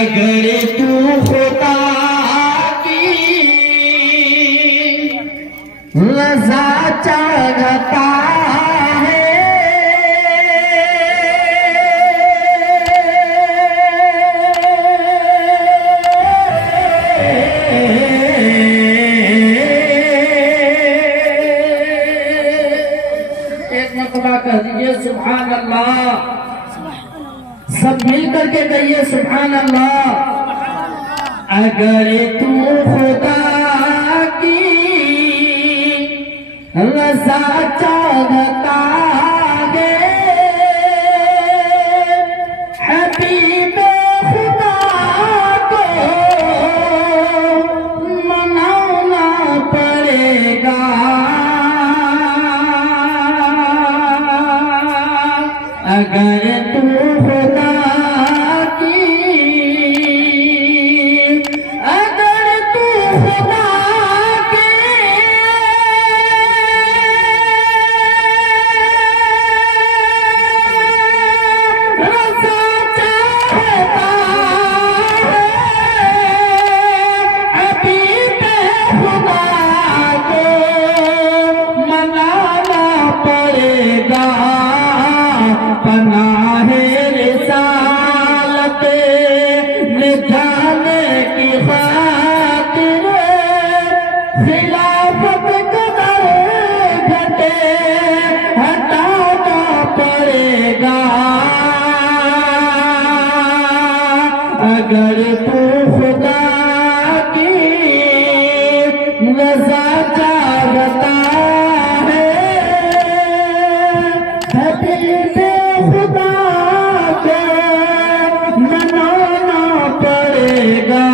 अगर तू खुदा की रज़ा चाहता है एक मरतबा कह दीजिए सुभान अल्लाह। सब मिल करके कहिए सुभान अल्लाह। अगर तू खुदा की रज़ा चाहता है हबीब खुदा को मनाना पड़ेगा। अगर तू अगर तू खुदा की रज़ा चाहता है हबीब खुदा को मनाना पड़ेगा।